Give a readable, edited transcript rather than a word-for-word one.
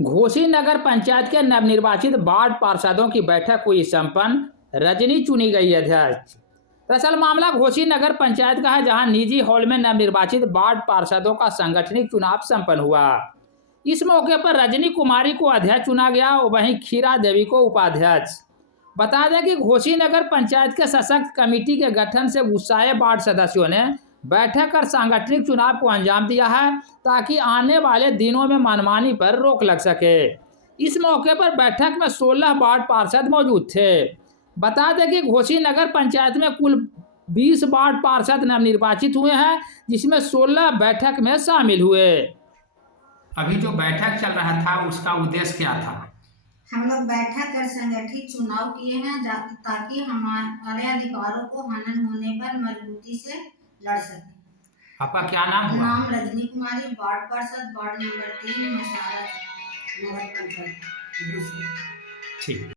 घोसी नगर पंचायत के नवनिर्वाचित वार्ड पार्षदों की बैठक हुई संपन्न, रजनी चुनी गई अध्यक्ष। दरअसल मामला घोसी नगर पंचायत का है, जहां निजी हॉल में नवनिर्वाचित वार्ड पार्षदों का सांगठनिक चुनाव संपन्न हुआ। इस मौके पर रजनी कुमारी को अध्यक्ष चुना गया, वहीं खीरा देवी को उपाध्यक्ष। बता दें कि घोसी नगर पंचायत के सशक्त कमेटी के गठन से गुस्साए वार्ड सदस्यों ने बैठक कर सांगठनिक चुनाव को अंजाम दिया है, ताकि आने वाले दिनों में मनमानी पर रोक लग सके। इस मौके पर बैठक में 16 वार्ड पार्षद मौजूद थे। बता दें कि घोसी नगर पंचायत में कुल 20 वार्ड पार्षद नवनिर्वाचित हुए हैं, जिसमें 16 बैठक में शामिल हुए। अभी जो बैठक चल रहा था उसका उद्देश्य क्या था? हम लोग बैठक कर संगठित चुनाव किए हैं ताकि हमारे अधिकारों को हनन होने पर मजबूती से लड़ सके। आपका क्या नाम हुआ? नाम रजनी कुमारी, वार्ड पार्षद, वार्ड नंबर 3, मसारा नगर पंचायत। ठीक।